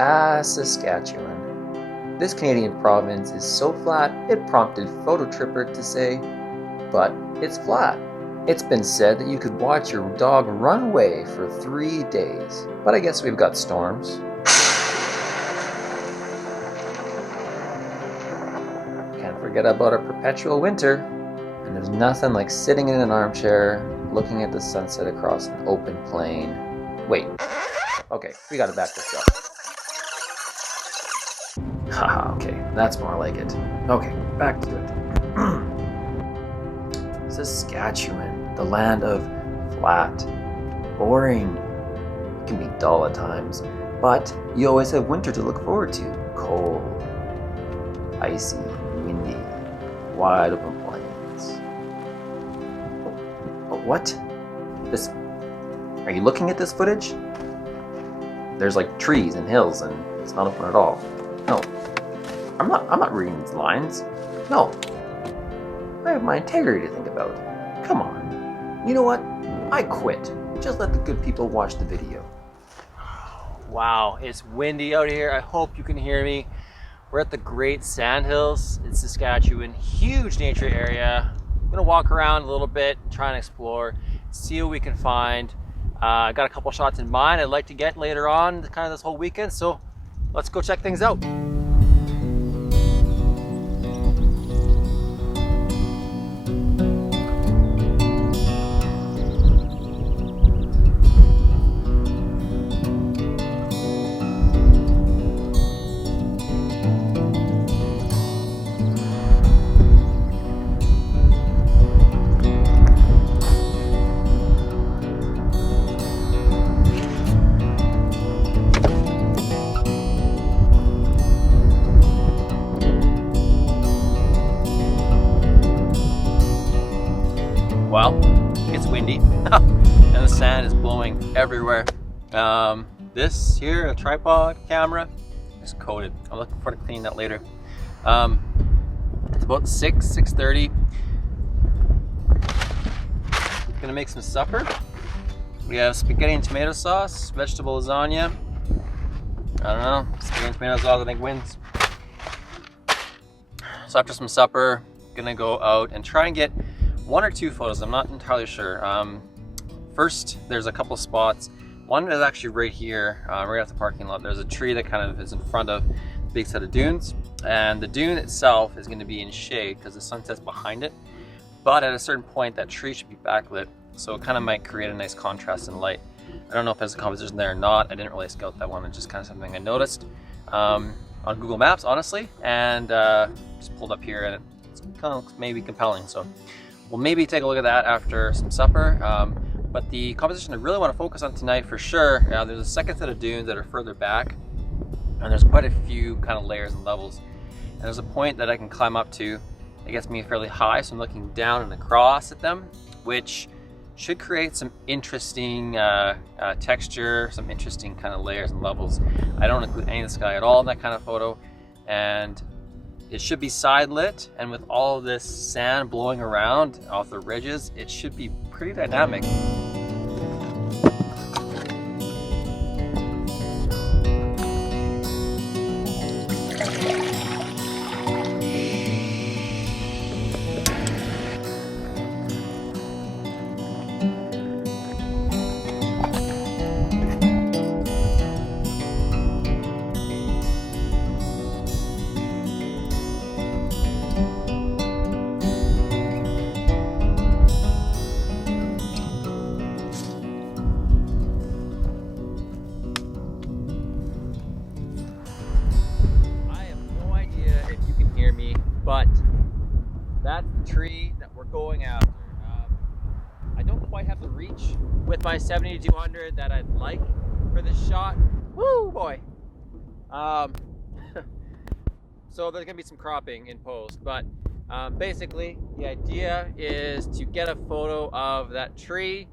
Ah, Saskatchewan. This Canadian province is so flat it prompted Photo Tripper to say, but it's flat. It's been said that you could watch your dog run away for 3 days, but I guess we've got storms. Can't forget about our perpetual winter, and there's nothing like sitting in an armchair looking at the sunset across an open plain. Wait, okay, we gotta back this up. Haha, okay, that's more like it. Okay, back to it. Saskatchewan, the land of flat, boring. It can be dull at times, but you always have winter to look forward to. Cold, icy, windy, wide open plains. Oh, what? This? Are you looking at this footage? There's like trees and hills, and it's not open at all. No, I'm not reading these lines. No, I have my integrity to think about. Come on. You know what? I quit. Just let the good people watch the video. Wow, it's windy out here. I hope you can hear me. We're at the Great Sandhills in Saskatchewan. Huge nature area. I'm gonna walk around a little bit, try and explore, see what we can find. I got a couple shots in mind I'd like to get later on, kind of this whole weekend. So let's go check things out. Well, it's windy and the sand is blowing everywhere. This here, a tripod camera, is coated. I'm looking forward to cleaning that later. It's about 6:30. Gonna make some supper. We have spaghetti and tomato sauce, vegetable lasagna. I don't know, spaghetti and tomato sauce I think wins. So after some supper, gonna go out and try and get 1 or 2 photos. I'm not entirely sure. First, there's a couple spots. One is actually right here, right off the parking lot. There's a tree that kind of is in front of a big set of dunes. And the dune itself is gonna be in shade because the sunset's behind it. But at a certain point, that tree should be backlit. So it kind of might create a nice contrast in light. I don't know if there's a composition there or not. I didn't really scout that one. It's just kind of something I noticed on Google Maps, honestly. And just pulled up here and it's kind of maybe compelling. So we'll maybe take a look at that after some supper. But the composition I really want to focus on tonight for sure, there's a second set of dunes that are further back, and there's quite a few kind of layers and levels. And there's a point that I can climb up to. It gets me fairly high, so I'm looking down and across at them, which should create some interesting texture, some interesting kind of layers and levels. I don't include any of the sky at all in that kind of photo, and it should be side lit, and with all of this sand blowing around off the ridges, it should be pretty dynamic. But that's the tree that we're going after. I don't quite have the reach with my 70-200 that I'd like for this shot. Woo boy! So there's gonna be some cropping in post, but basically the idea is to get a photo of that tree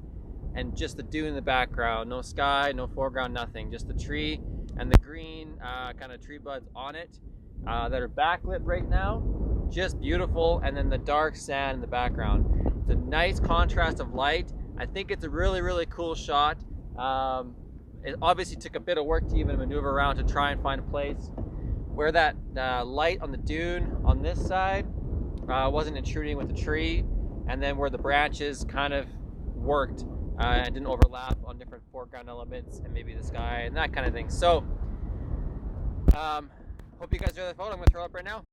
and just the dune in the background. No sky, no foreground, nothing. Just the tree and the green kind of tree buds on it that are backlit right now. Just beautiful, and then the dark sand in the background. It's a nice contrast of light. I think it's a really, really cool shot. It obviously took a bit of work to even maneuver around to try and find a place where that light on the dune on this side wasn't intruding with the tree, and then where the branches kind of worked and didn't overlap on different foreground elements and maybe the sky and that kind of thing. So hope you guys enjoy the photo. I'm gonna throw it up right now.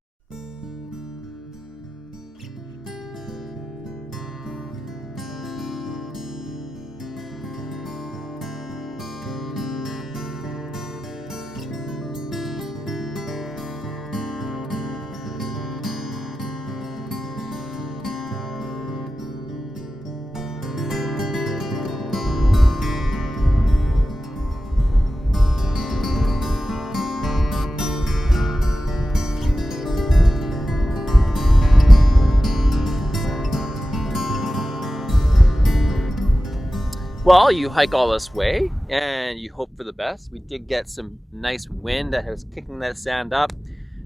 Well, you hike all this way and you hope for the best. We did get some nice wind that was kicking that sand up,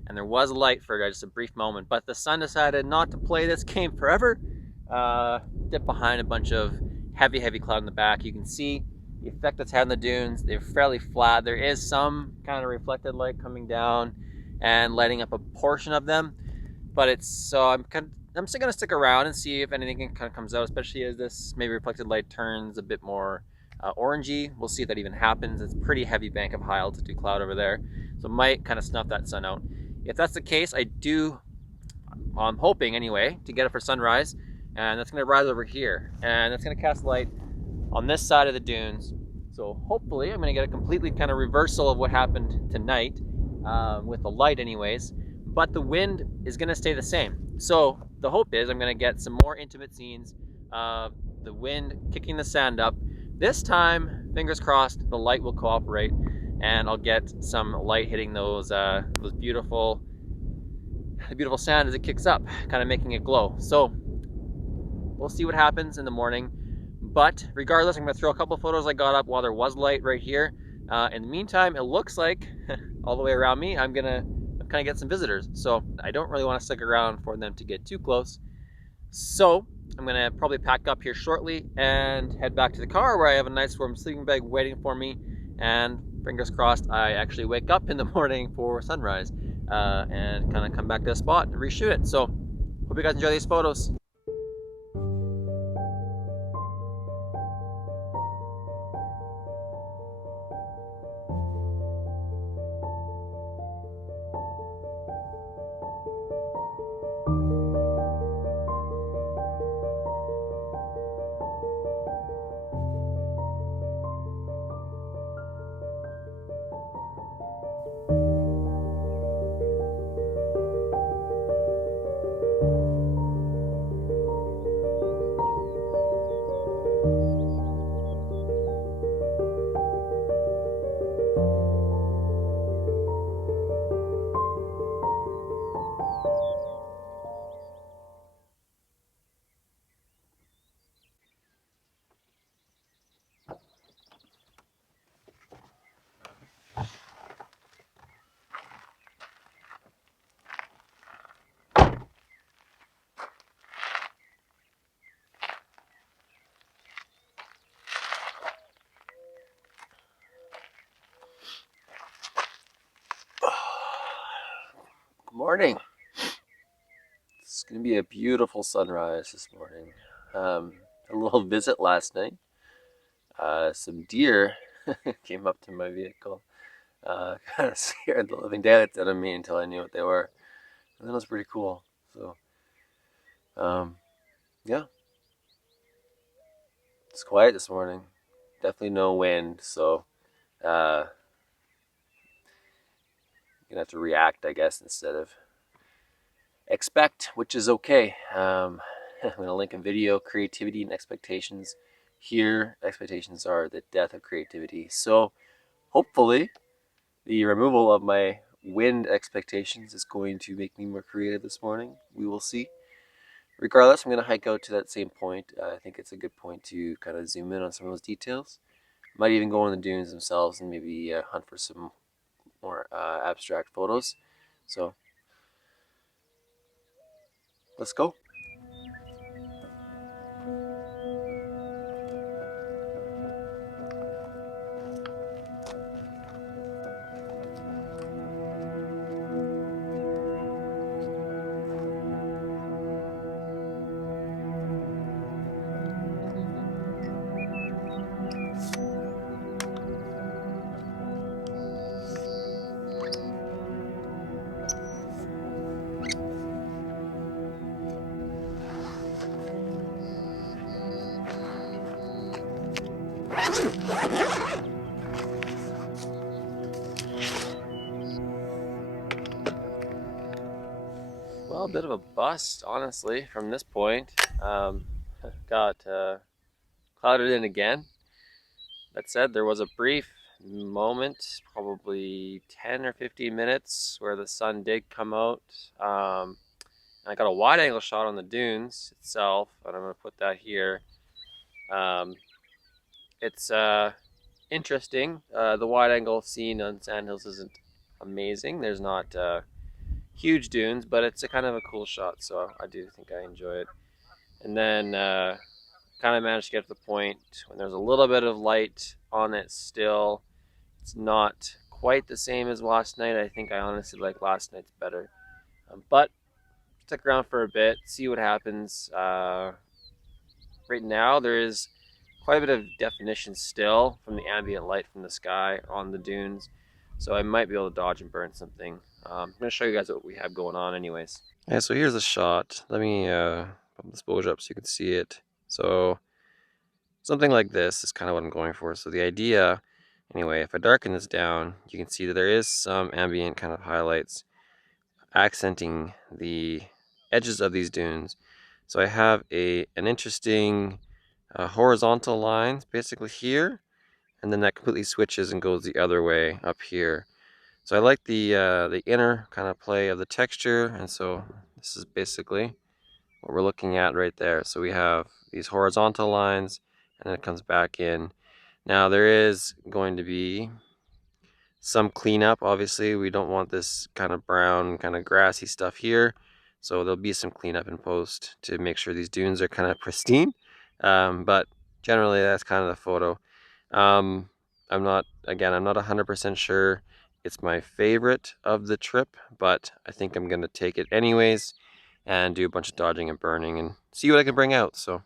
and there was light for just a brief moment, but the sun decided not to play this game forever. Dipped behind a bunch of heavy cloud in the back. You can see the effect it's had on the dunes. They're fairly flat. There is some kind of reflected light coming down and lighting up a portion of them, but it's so I'm still gonna stick around and see if anything kind of comes out, especially as this maybe reflected light turns a bit more orangey. We'll see if that even happens. It's a pretty heavy bank of high altitude cloud over there, so it might kind of snuff that sun out. If that's the case, I'm hoping anyway, to get it for sunrise, and that's gonna rise over here, and that's gonna cast light on this side of the dunes. So hopefully I'm gonna get a completely kind of reversal of what happened tonight with the light anyways, but the wind is gonna stay the same. So the hope is I'm gonna get some more intimate scenes of the wind kicking the sand up. This time, fingers crossed, the light will cooperate and I'll get some light hitting those beautiful sand as it kicks up, kind of making it glow. So we'll see what happens in the morning. But regardless, I'm gonna throw a couple photos I got up while there was light right here. In the meantime, it looks like all the way around me, I'm gonna kind of get some visitors. So I don't really want to stick around for them to get too close. So I'm gonna probably pack up here shortly and head back to the car where I have a nice warm sleeping bag waiting for me. And fingers crossed, I actually wake up in the morning for sunrise and kind of come back to the spot and reshoot it. So hope you guys enjoy these photos. Good morning. It's going to be a beautiful sunrise this morning. A little visit last night. Some deer came up to my vehicle. Kind of scared the living daylights out of me until I knew what they were. And that was pretty cool. So, yeah. It's quiet this morning. Definitely no wind, so you're gonna have to react, I guess, instead of expect, which is okay. I'm gonna link a video, creativity and expectations. Here, expectations are the death of creativity. So hopefully the removal of my wind expectations is going to make me more creative this morning. We will see. Regardless, I'm going to hike out to that same point. I think it's a good point to kind of zoom in on some of those details. Might even go on the dunes themselves and maybe hunt for some more abstract photos. So let's go. Well, a bit of a bust, honestly, from this point. Got clouded in again. That said, there was a brief moment, probably 10 or 15 minutes, where the sun did come out. And I got a wide angle shot on the dunes itself, and I'm going to put that here. It's interesting. The wide angle scene on Sandhills isn't amazing. There's not huge dunes, but it's a kind of a cool shot, so I do think I enjoy it. And then kind of managed to get to the point when there's a little bit of light on it still. It's not quite the same as last night. I think I honestly like last night's better. But stick around for a bit, see what happens. Right now there is quite a bit of definition still from the ambient light from the sky on the dunes, so I might be able to dodge and burn something. I'm going to show you guys what we have going on anyways. Yeah, so here's a shot. Let me put the exposure up so you can see it. So something like this is kind of what I'm going for. So the idea, anyway, if I darken this down, you can see that there is some ambient kind of highlights accenting the edges of these dunes. So I have an interesting horizontal line basically here, and then that completely switches and goes the other way up here. So I like the inner kind of play of the texture, and so this is basically what we're looking at right there. So we have these horizontal lines, and then it comes back in. Now there is going to be some cleanup. Obviously, we don't want this kind of brown, kind of grassy stuff here. So there'll be some cleanup in post to make sure these dunes are kind of pristine. But generally, that's kind of the photo. I'm not 100% sure it's my favorite of the trip, but I think I'm going to take it anyways and do a bunch of dodging and burning and see what I can bring out. So.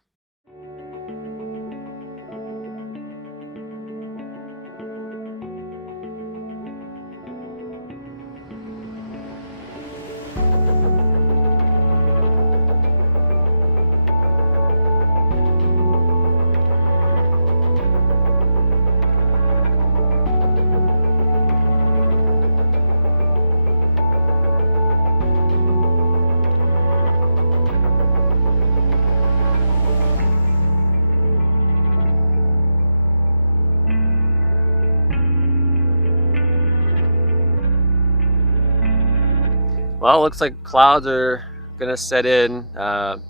Well, it looks like clouds are gonna set in. Not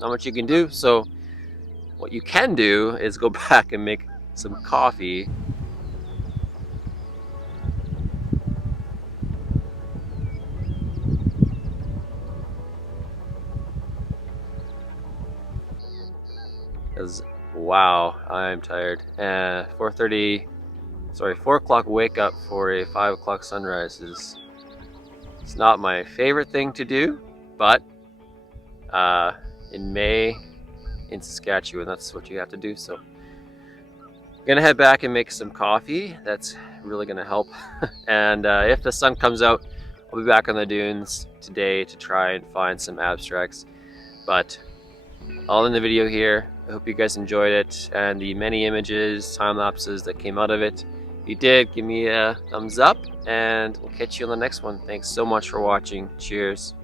much you can do. So what you can do is go back and make some coffee. Because wow, I'm tired. 4 o'clock wake up for a 5 o'clock sunrise it's not my favorite thing to do, but in May in Saskatchewan, that's what you have to do. So I'm gonna head back and make some coffee. That's really gonna help. And if the sun comes out, I'll be back on the dunes today to try and find some abstracts. But all in the video here. I hope you guys enjoyed it and the many images, time lapses that came out of it. If you did, give me a thumbs up and we'll catch you on the next one. Thanks so much for watching. Cheers.